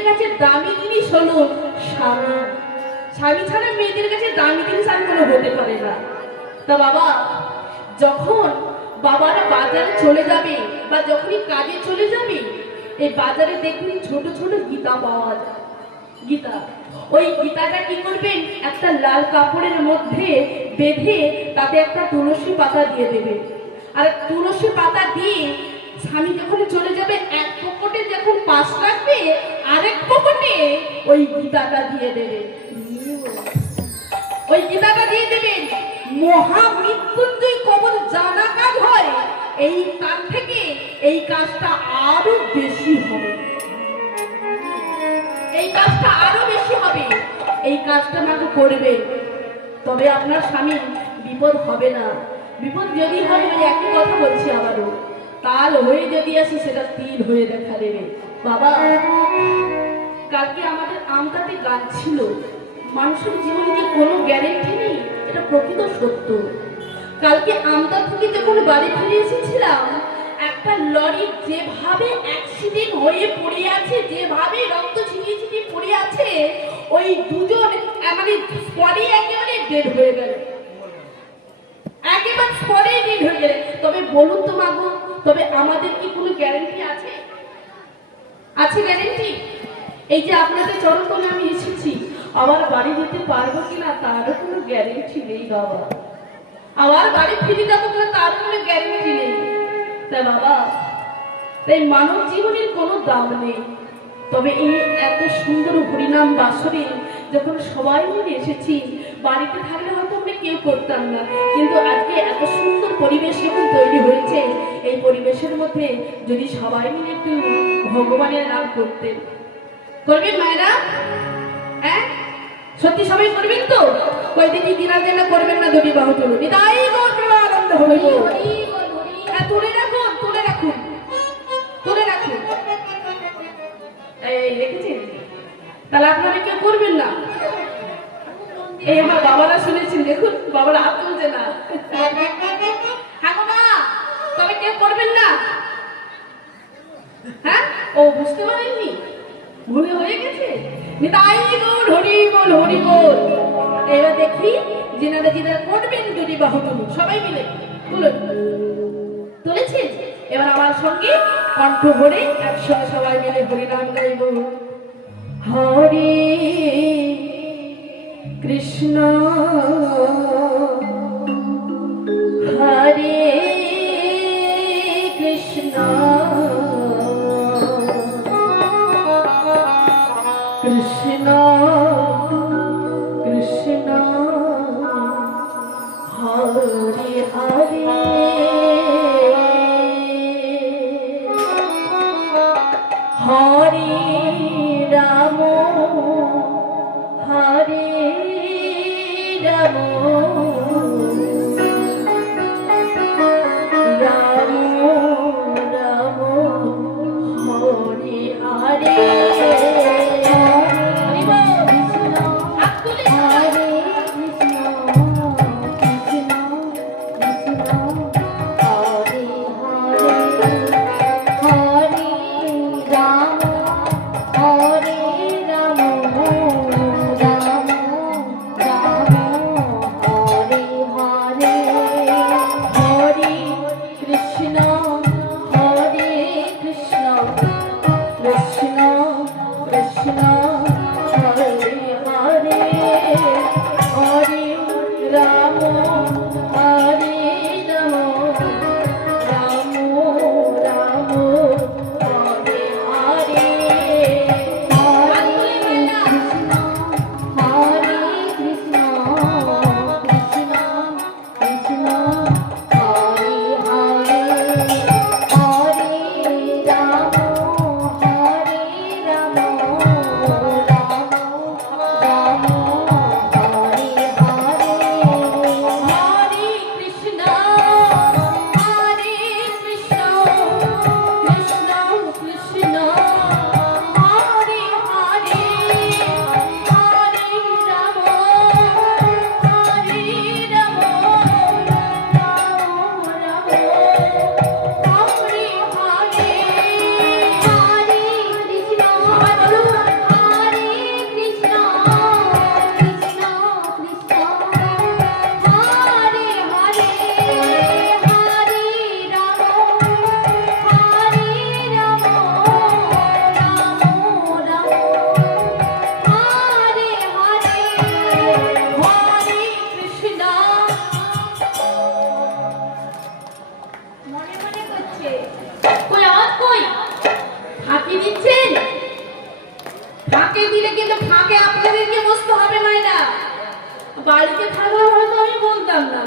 মেয়েদের কাছে দামি জিনিস হলো স্বামী। স্বামী ছাড়া মেয়েদের কাছে দামি জিনিস আর কোনো হতে পারে না। তা বাবা, যখন বাবারা বাজারে চলে যাবে বা যখনই কাজে চলে যাবে, এই বাজারে দেখবেন ছোট ছোট গীতা পাওয়া যায়। গীতা, ওই গীতাটা কি করবেন, একটা লাল কাপড়ের মধ্যে বেঁধে তাতে একটা তুলসী পাতা দিয়ে দেবে। আর তুলসী পাতা দিয়ে স্বামী যখন চলে যাবে, এক পকেটে যখন পাশ রাখবে, আরেক পকেটে ওই গীতাটা দিয়ে দেবে। ওই গীতাটা দিয়ে দেবেন। মহামৃত্যুঞ্জয় কবচ জানা কাজ হয়, এই কাজ থেকে এই কাজটা আরো বেশি হবে। এই কাজটা আরো বেশি হবে। এই কাজটা মাকে করবে, তবে আপনার স্বামী বিপদ হবে না। বিপদ যদি হয়, ওই একই কথা বলছি আবারও, তাল হয়ে যদি আসে সেটা তিল হয়ে দেখা দেবে। বাবা, কালকে আমাদের আমতাতে গান ছিল, মানুষের জীবনে যে কোনো গ্যারেন্টি নেই, এটা প্রকৃত সত্য। কালকে আমতা থেকে যখন বাড়ি ফিরে এসেছিলাম, একটা লরি যেভাবে অ্যাক্সিডেন্ট হয়ে পড়ে আছে, যেভাবে রক্ত ছিটিয়ে ছিটিয়ে পড়ে আছে, ওই দুজন মানে স্পটে একেবারে ডেড হয়ে গেল, একেবারে স্পটে ডেড হয়ে গেলে। তবে বলুন তো মাগো, তবে আমাদের কি কোনো গ্যারেন্টি আছে? আছে গ্যারেন্টি? এই যে আপনাদের চরণতলে আমি এসেছি, আবার বাড়ি যেতে পারবো কিনা তারও কোনো গ্যারেন্টি নেই বাবা। আবার বাড়ি ফিরে যাবো কিনা তার কোনো গ্যারেন্টি নেই। তাই বাবা, তাই মানব জীবনের কোনো দাম নেই। তবে এই এত সুন্দর হরিনাম বাসরে যখন সবাই মিলে এসেছি, বাড়িতে থাকলে হয়তো আমরা কেউ করতাম না, কিন্তু আজকে এত সুন্দর পরিবেশ যখন তৈরি হয়েছে, এই পরিবেশের মধ্যে যদি সবাই মিলে একটু ভগবানের নাম করতেন। করবেন মায়েরা? হ্যাঁ, সত্যি সবাই করবেন তো? কই দেখি দিনার জন্য করবেন না, দুটি বাহু তুলুন। তাই আনন্দ হবে। তুলে রাখুন, তুলে রাখুন, তুলে রাখুন। এই দেখেছেন? তাহলে আপনারা কেউ করবেন না? এই আমার বাবারা শুনেছেন, দেখুন বাবারা হাত তুলছে না। হ্যাঁ গো মা, তবে কেউ করবেন না? হ্যাঁ, ও বুঝতে পারেননি, ভুলে হয়ে গেছে। নিতাই গৌর হরি বল, হরি বল। এবার দেখি যিনারা যিনারা করবেন দুটি বাহু তুলুন, সবাই মিলে তুলুন। তুলেছেন? এবার আমার সঙ্গে কণ্ঠ ভরে একসঙ্গে সবাই মিলে হরিনাম গাইব। হরে কৃষ্ণ হরে কৃষ্ণ কৃষ্ণ কৃষ্ণ হরে হরে হরে রাম হরে রাম রাম রাম হরে হরে। ফাঁকে দিলে কিন্তু ফাঁকে আপনাদেরকে বসতে হবে মায়েরা। বাড়িতে থাকলে হয়তো আমি বলতাম না,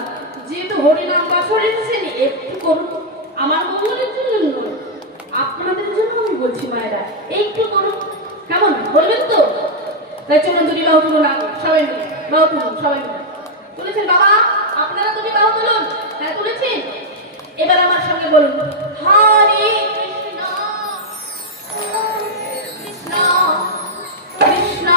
যেহেতু হরিনাম বাসর এসেছেন একটু করুন আমার মঙ্গলের জন্য, আপনাদের জন্য আমি বলছি মায়েরা একটু করুন, কেমন বলবেন তো? তাই চলুন দুটি বাহু তুলুন, সবাই মিলে বাহু তুলুন, সবাই মিলে তুলেছেন বাবা, আপনারা দুটি বাহু তুলুন। হ্যাঁ তুলেছেন? এবার আমার সঙ্গে বলুন হরে কৃষ্ণ কৃষ্ণ কৃষ্ণ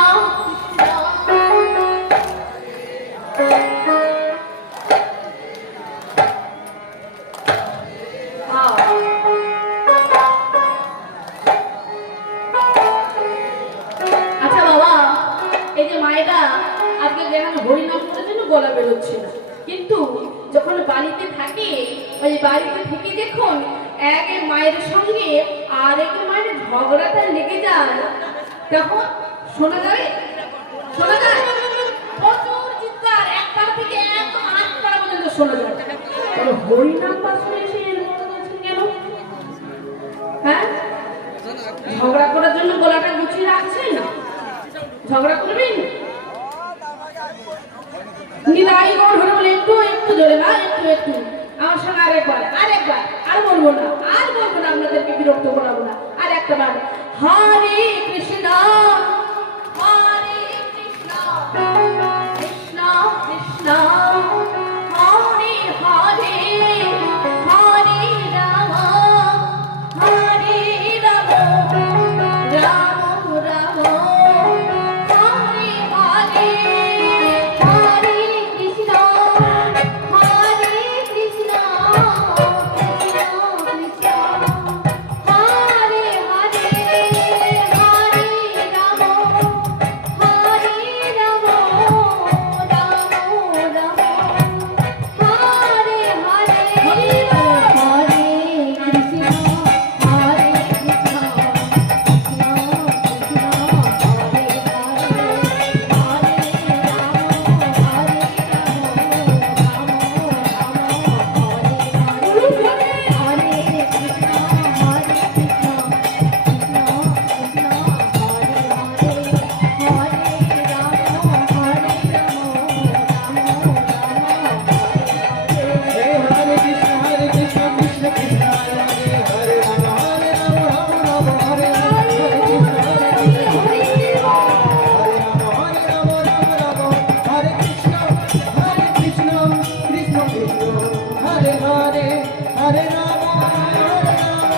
আচ্ছা বাবা, এই যে মায়েরা আজকে যেখানে হরিনাম করার জন্য গলা বেরোচ্ছে না, কিন্তু যখন বাড়িতে থাকে ওই বাড়িতে থেকে দেখুন এক মায়ের সঙ্গে আর এক মায়ের ঝগড়াটা লেগে যায়, তখন শোনা যায়, শোনা যায় প্রচুর চিৎকার, একবার থেকে একদম 8 পারা পর্যন্ত শোনা যায়। হরিনাম বাসনে এসে কেন? হ্যাঁ, ঝগড়া করার জন্য গলাটা গুছিয়ে রাখছেন? ঝগড়া করবেন? নিদাই গৌর হরে বলে একটু একটু জোরে না, একটু একটু আমার সঙ্গে আরেকবার, আর বলবো না, আপনাদেরকে বিরক্ত করাবো না, আর একটা বার হরে কৃষ্ণ হরে কৃষ্ণ কৃষ্ণ কৃষ্ণ হরে হরে হরে রাম হরে রাম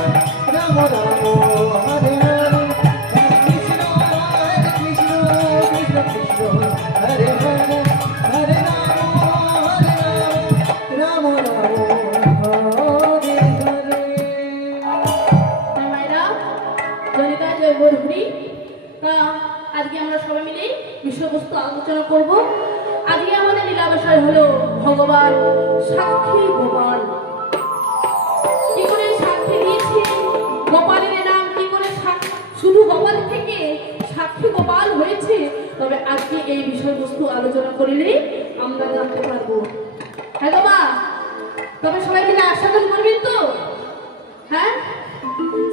রাম রাম হরে হরে হরে কৃষ্ণ হরে কৃষ্ণ কৃষ্ণ কৃষ্ণ হরে হরে হরে রাম হরে রাম রাম রাম হরে হরে হরে কৃষ্ণ হরে কৃষ্ণ আজকে আমরা সবাই মিলে বিষয়বস্তু আলোচনা করব। আজকে আমাদের লীলা বিষয় হলো ভগবান সাক্ষী গোপাল। কি করে সাক্ষী দিয়েছে গোপালের নাম, কি করে শুধু গোপাল থেকে সাক্ষী গোপাল হয়েছে, তবে আজকে এই বিষয়বস্তু আলোচনা করলে আমরা জানতে পারবো। হ্যাঁ বাবা, তবে সবাই মিলে আস্বাদন করবেন তো? হ্যাঁ,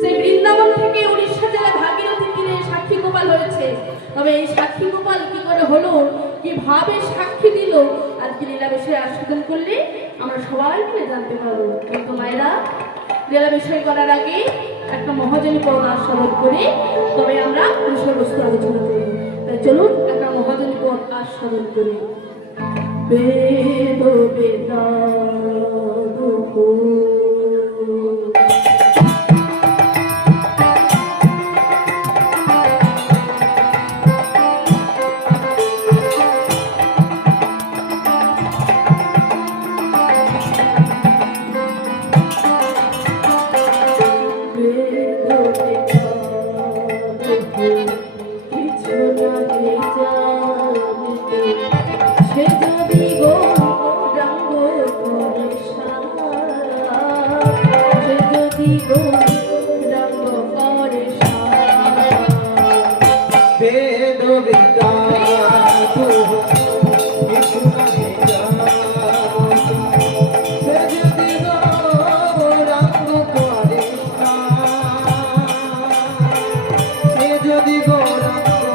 সেই বৃন্দাবন থেকে উড়িষ্যা জেলা ভাগীরথী তীরে সাক্ষী গোপাল হয়েছে। তবে এই সাক্ষী গোপাল কি করে হলো, কিভাবে সাক্ষী দিল, আর কি লীলা বিষয়ে আস্বাদন করলে আমরা সবাই মিলে জানতে পারবো। কিন্তু মায়েরা, লীলা বিষয় করার আগে একটা মহাজনী পদ আস্বাদন করে তবে আমরা বিষয়বস্তু আলোচনা করি। তাই চলুন একটা মহাজনী পদ আস্বাদন করি। বেদ বেদান্ত যদি গৌরাঙ্গ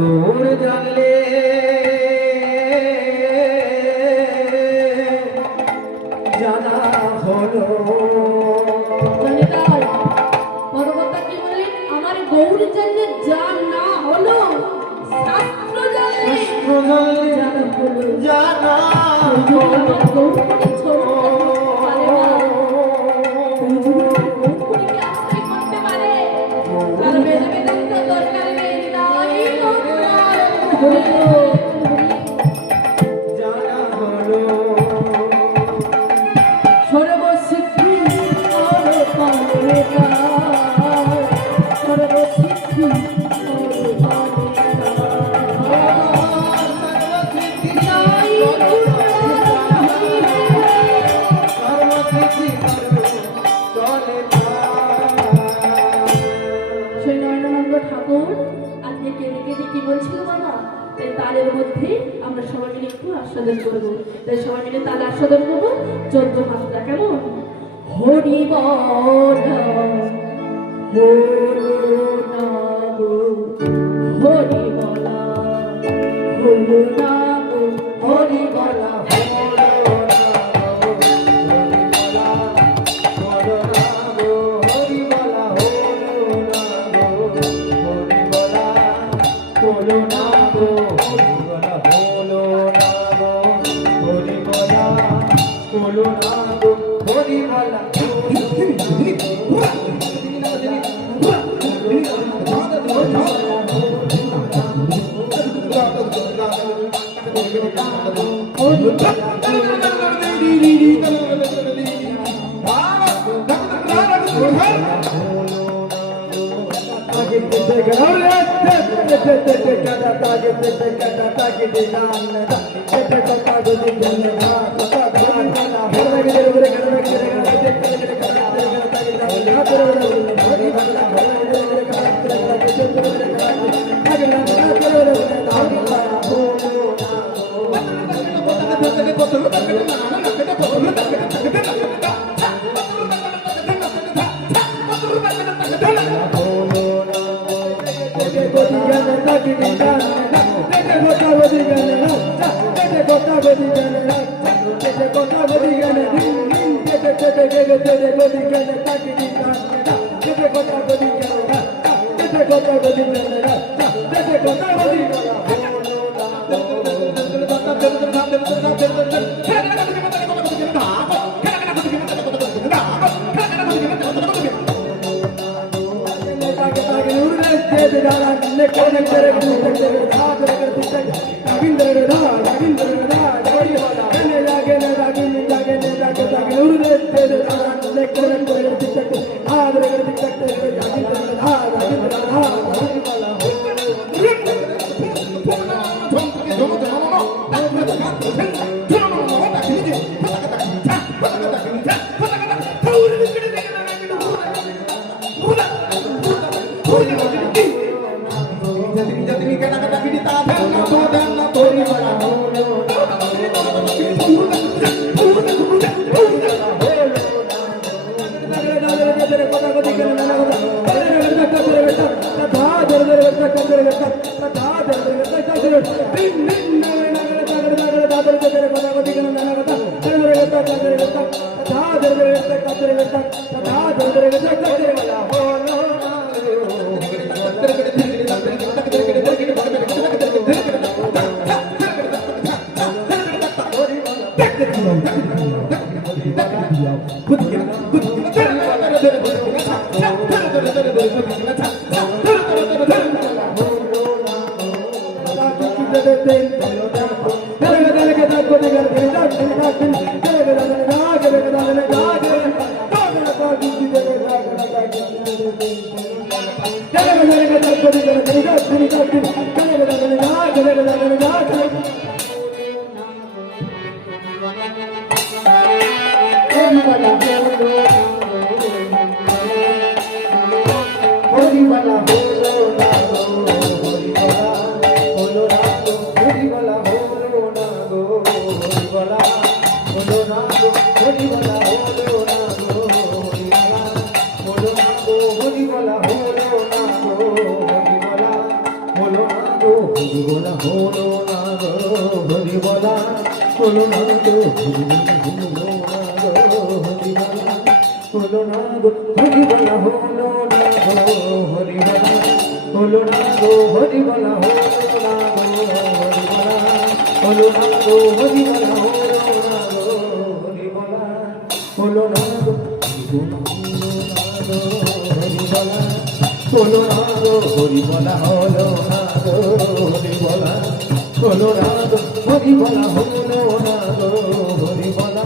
দূর জানলে জানা হলো জানে তাই ভগবতা কি বললেন আমার গৌর জানলে যা না হলো শাস্ত্র জানলে জানা হলো জানা আমার গৌর করে ছোড়ো পারে না গৌর করে কি আশ্রয় করতে পারে তার বেদে বেদান্ত দরকার নেই নাই হলো জানা হলো সর্বসিদ্ধি আর পারে না সর্বসিদ্ধি আর সেই নয়নানন্দ ঠাকুর আজকে কেঁদে কেঁদে কি বলছিল বাবা তাই তালের মধ্যে আমরা সবাই মিলে একটু আস্বাদন করবো তাই সবাই মিলে তাল আস্বাদন করবো 14 মাত্রা কেমন হরি বল হরি বলা হলো না গো, হরি বলা হলো না গো হরি বলা হলো না গো হরি বলা হলো না গো হরি বলা হলো না গো হরি বলা হলো না গো হরি বলা হলো না গো হরি বলা হলো না গো হলো না গো হরি বলা হলো না গো হরি বলা হলো না গো হরি বলা হলো না গো হরি বলা হলো না গো হরি বলা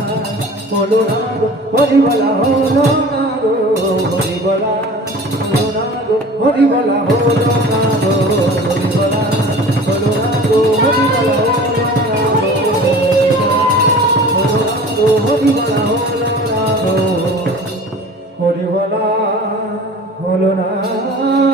হলো না গো হরি বলা হলো না গো হরি বলা হলো না গো হরি বলা হলো না গো হরি বলা হরি বলা হলো না হরি বলা হলো না